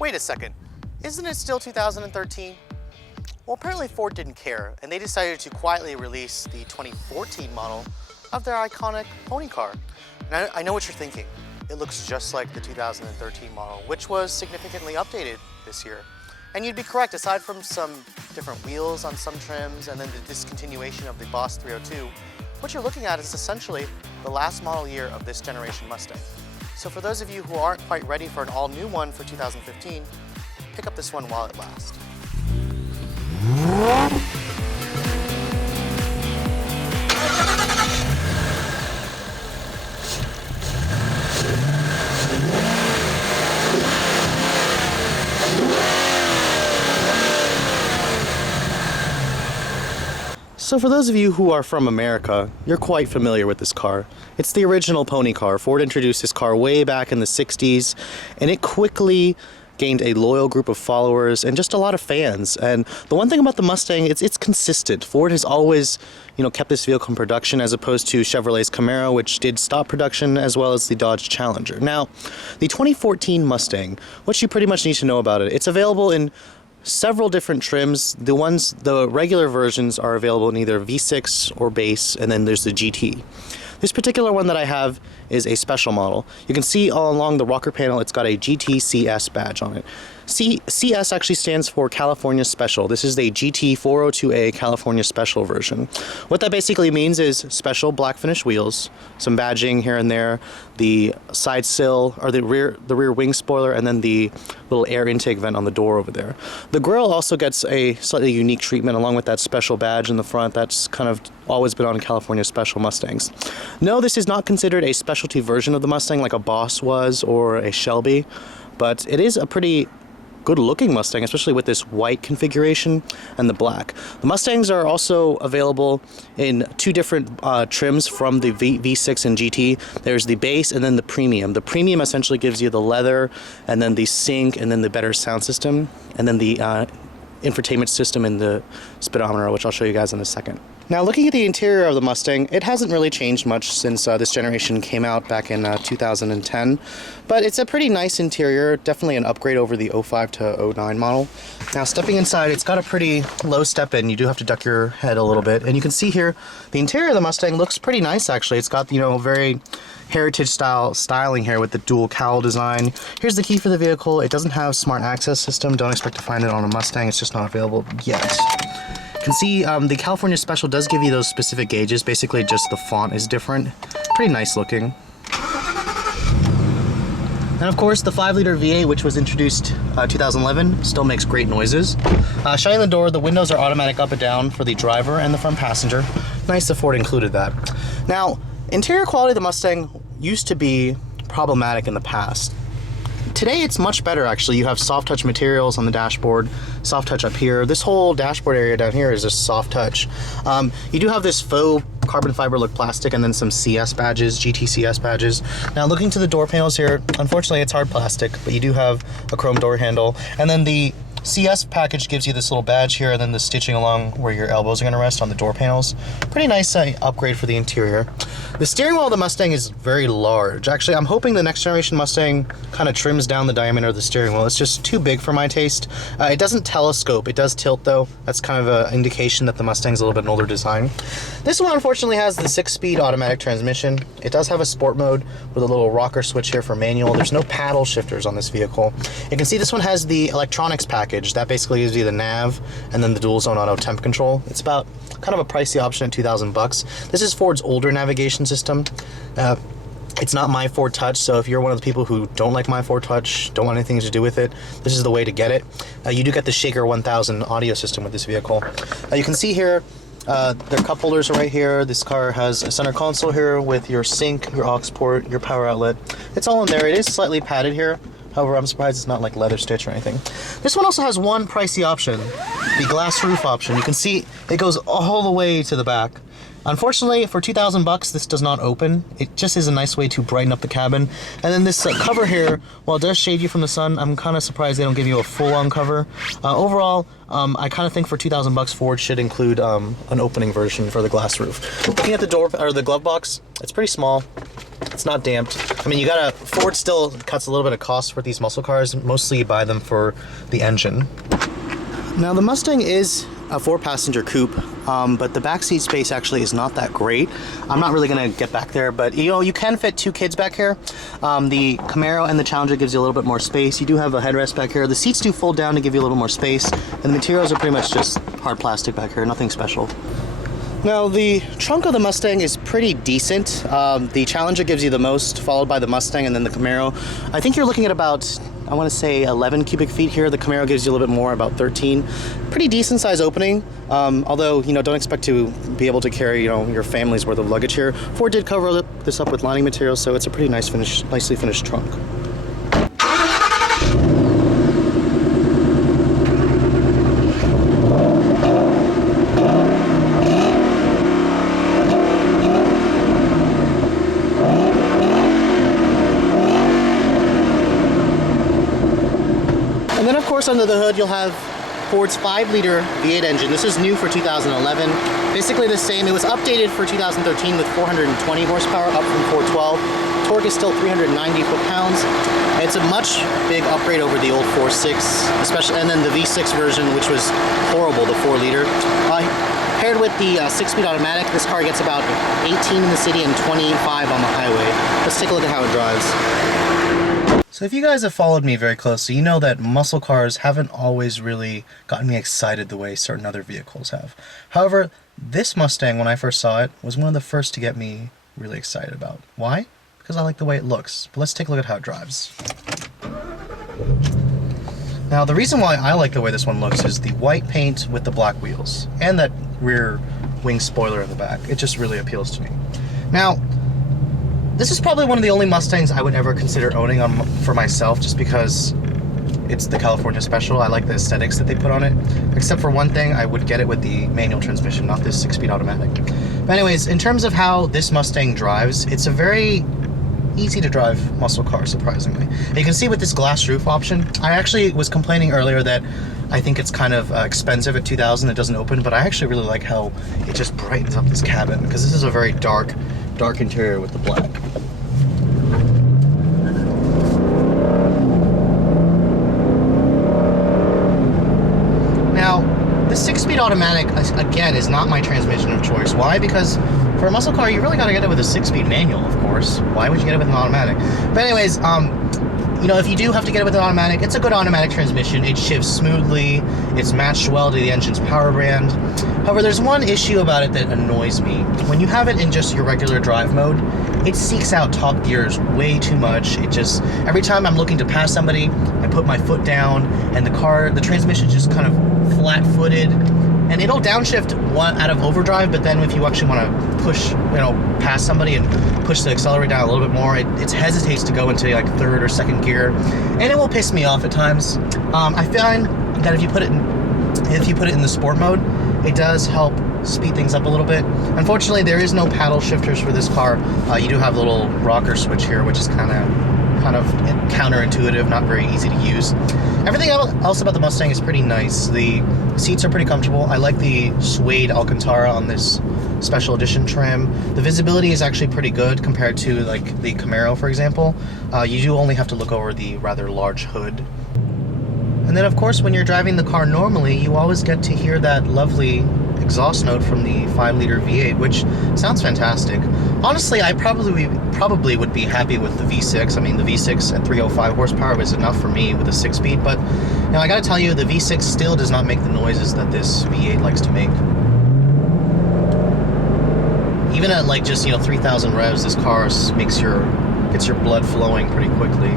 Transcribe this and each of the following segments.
Wait a second, isn't it still 2013? Well, apparently Ford didn't care, and they decided to quietly release the 2014 model of their iconic pony car. And I know what you're thinking. It looks just like the 2013 model, which was significantly updated this year. And you'd be correct, aside from some different wheels on some trims and then the discontinuation of the Boss 302, what you're looking at is essentially the last model year of this generation Mustang. So for those of you who aren't quite ready for an all-new one for 2015, pick up this one while it lasts. So for those of you who are from America, you're quite familiar with this car. It's the original pony car. Ford introduced this car way back in the 60s, and it quickly gained a loyal group of followers and just a lot of fans. And the one thing about the Mustang, it's consistent. Ford has always, kept this vehicle in production, as opposed to Chevrolet's Camaro, which did stop production, as well as the Dodge Challenger. Now, the 2014 Mustang, what you pretty much need to know about it, it's available in several different trims. The regular versions are available in either V6 or base, and then there's the GT. This particular one that I have is a special model. You can see all along the rocker panel, it's got a GTCS badge on it. CS actually stands for California Special. This is the GT 402A California Special version. What that basically means is special black finish wheels, some badging here and there, the side sill, or the rear wing spoiler, and then the little air intake vent on the door over there. The grille also gets a slightly unique treatment along with that special badge in the front. That's kind of always been on California Special Mustangs. No, this is not considered a specialty version of the Mustang like a Boss was or a Shelby, but it is a pretty good looking Mustang, especially with this white configuration and the black. The Mustangs are also available in two different trims from the V6 and GT. There's the base and then the premium. The premium essentially gives you the leather and then the sync and then the better sound system and then the infotainment system and the speedometer, which I'll show you guys in a second. Now, looking at the interior of the Mustang, it hasn't really changed much since this generation came out back in 2010, but it's a pretty nice interior, definitely an upgrade over the 05 to 09 model. Now, stepping inside, it's got a pretty low step in. You do have to duck your head a little bit, and you can see here, the interior of the Mustang looks pretty nice, actually. It's got, very heritage styling here with the dual cowl design. Here's the key for the vehicle. It doesn't have smart access system. Don't expect to find it on a Mustang. It's just not available yet. You can see the California Special does give you those specific gauges. Basically, just the font is different. Pretty nice looking. And of course, the 5-liter V8, which was introduced 2011, still makes great noises. Shutting the door, the windows are automatic up and down for the driver and the front passenger. Nice that Ford included that. Now, interior quality of the Mustang used to be problematic in the past. Today it's much better, actually. You have soft touch materials on the dashboard, soft touch up here. This whole dashboard area down here is just soft touch. You do have this faux carbon fiber look plastic and then some CS badges, GTCS badges. Now, looking to the door panels here, unfortunately it's hard plastic, but you do have a chrome door handle. And then the CS package gives you this little badge here and then the stitching along where your elbows are going to rest on the door panels. Pretty nice upgrade for the interior. The steering wheel of the Mustang is very large. Actually, I'm hoping the next generation Mustang kind of trims down the diameter of the steering wheel. It's just too big for my taste. It doesn't telescope. It does tilt though. That's kind of an indication that the Mustang's a little bit an older design. This one unfortunately has the 6-speed automatic transmission. It does have a sport mode with a little rocker switch here for manual. There's no paddle shifters on this vehicle. You can see this one has the electronics package. That basically gives you the nav and then the dual zone auto temp control. It's about kind of a pricey option at $2,000. This is Ford's older navigation system. It's not My Ford Touch, so if you're one of the people who don't like My Ford Touch, don't want anything to do with it, this is the way to get it. You do get the Shaker 1000 audio system with this vehicle. You can see here, their cup holders are right here. This car has a center console here with your sync, your aux port, your power outlet. It's all in there. It is slightly padded here. However, I'm surprised it's not like leather stitch or anything. This one also has one pricey option, the glass roof option. You can see it goes all the way to the back. Unfortunately, for $2,000, this does not open. It just is a nice way to brighten up the cabin. And then this cover here, while it does shade you from the sun, I'm kind of surprised they don't give you a full-on cover. Overall, I kind of think for $2,000, Ford should include an opening version for the glass roof. Looking at the door or the glove box, it's pretty small. It's not damped. I mean, Ford still cuts a little bit of cost for these muscle cars. Mostly you buy them for the engine. Now the Mustang is a 4-passenger coupe, but the backseat space actually is not that great. I'm not really gonna get back there, but you can fit 2 kids back here. The Camaro and the Challenger gives you a little bit more space. You do have a headrest back here. The seats do fold down to give you a little more space, and the materials are pretty much just hard plastic back here, nothing special. Now the trunk of the Mustang is pretty decent. The Challenger gives you the most, followed by the Mustang and then the Camaro. I think you're looking at about, I want to say 11 cubic feet here. The Camaro gives you a little bit more, about 13. Pretty decent size opening, although, don't expect to be able to carry, your family's worth of luggage here. Ford did cover this up with lining material, so it's a pretty nicely finished trunk. And then of course under the hood you'll have Ford's 5-liter V8 engine. This is new for 2011. Basically the same. It was updated for 2013 with 420 horsepower, up from 412. Torque is still 390 foot-pounds. It's a much big upgrade over the old 4.6, especially, and then the V6 version, which was horrible, the 4-liter. Paired with the 6-speed automatic, this car gets about 18 in the city and 25 on the highway. Let's take a look at how it drives. So if you guys have followed me very closely, you know that muscle cars haven't always really gotten me excited the way certain other vehicles have. However, this Mustang, when I first saw it, was one of the first to get me really excited about. Why? Because I like the way it looks. But let's take a look at how it drives. Now, the reason why I like the way this one looks is the white paint with the black wheels and that rear wing spoiler in the back. It just really appeals to me. Now, this is probably one of the only Mustangs I would ever consider owning for myself, just because it's the California Special. I like the aesthetics that they put on it. Except for one thing, I would get it with the manual transmission, not this 6-speed automatic. But anyways, in terms of how this Mustang drives, it's a very easy to drive muscle car, surprisingly. And you can see with this glass roof option, I actually was complaining earlier that I think it's kind of expensive at $2,000, it doesn't open, but I actually really like how it just brightens up this cabin, because this is a very dark interior with the black. Now, the 6-speed automatic, again, is not my transmission of choice. Why? Because for a muscle car, you really got to get it with a 6-speed manual, of course. Why would you get it with an automatic? But anyways, if you do have to get it with an automatic, it's a good automatic transmission. It shifts smoothly. It's matched well to the engine's power band. However, there's one issue about it that annoys me. When you have it in just your regular drive mode, it seeks out top gears way too much. It just, every time I'm looking to pass somebody, I put my foot down, and the transmission just kind of flat-footed. And it'll downshift out of overdrive, but then if you actually want to push, past somebody and push the accelerator down a little bit more, it hesitates to go into like 3rd or 2nd gear, and it will piss me off at times. I find that if you put it in the sport mode, it does help speed things up a little bit. Unfortunately, there is no paddle shifters for this car. You do have a little rocker switch here, which is kind of counterintuitive, not very easy to use. Everything else about the Mustang is pretty nice. The seats are pretty comfortable. I like the suede Alcantara on this special edition trim. The visibility is actually pretty good compared to like the Camaro, for example. You do only have to look over the rather large hood. And then of course, when you're driving the car normally, you always get to hear that lovely exhaust note from the 5-liter V8, which sounds fantastic. Honestly, I probably would be happy with the V6. I mean, the V6 at 305 horsepower was enough for me with a 6-speed, but I gotta tell you, the V6 still does not make the noises that this V8 likes to make. Even at like just 3,000 revs, this car gets your blood flowing pretty quickly.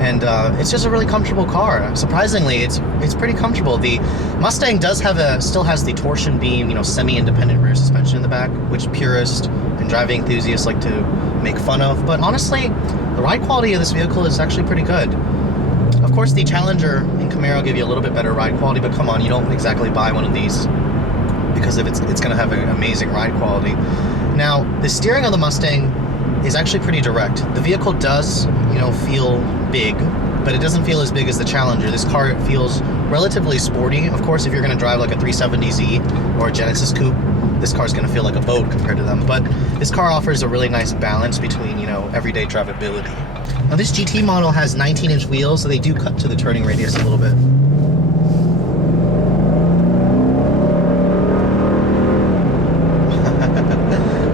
And it's just a really comfortable car. Surprisingly, it's pretty comfortable. The Mustang still has the torsion beam, semi-independent rear suspension in the back, which purists and driving enthusiasts like to make fun of. But honestly, the ride quality of this vehicle is actually pretty good. Of course, the Challenger and Camaro give you a little bit better ride quality, but come on, you don't exactly buy one of these because it's going to have an amazing ride quality. Now, the steering of the Mustang is actually pretty direct. The vehicle does, feel big, but it doesn't feel as big as the Challenger. This car feels relatively sporty. Of course, if you're going to drive like a 370Z or a Genesis Coupe, this car's going to feel like a boat compared to them. But this car offers a really nice balance between, you know, everyday drivability. Now this GT model has 19-inch wheels, so they do cut to the turning radius a little bit.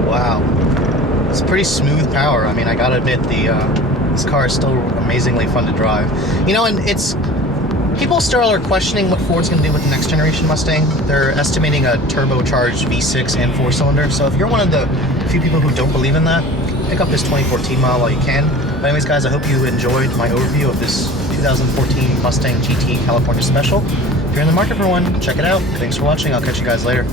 Wow, it's pretty smooth power. I mean, I gotta admit, this car is still amazingly fun to drive. You know, and people still are questioning what Ford's gonna do with the next generation Mustang. They're estimating a turbocharged V6 and 4-cylinder. So if you're one of the few people who don't believe in that, pick up this 2014 model while you can. But anyways, guys, I hope you enjoyed my overview of this 2014 Mustang GT California Special. If you're in the market for one, check it out. Thanks for watching. I'll catch you guys later.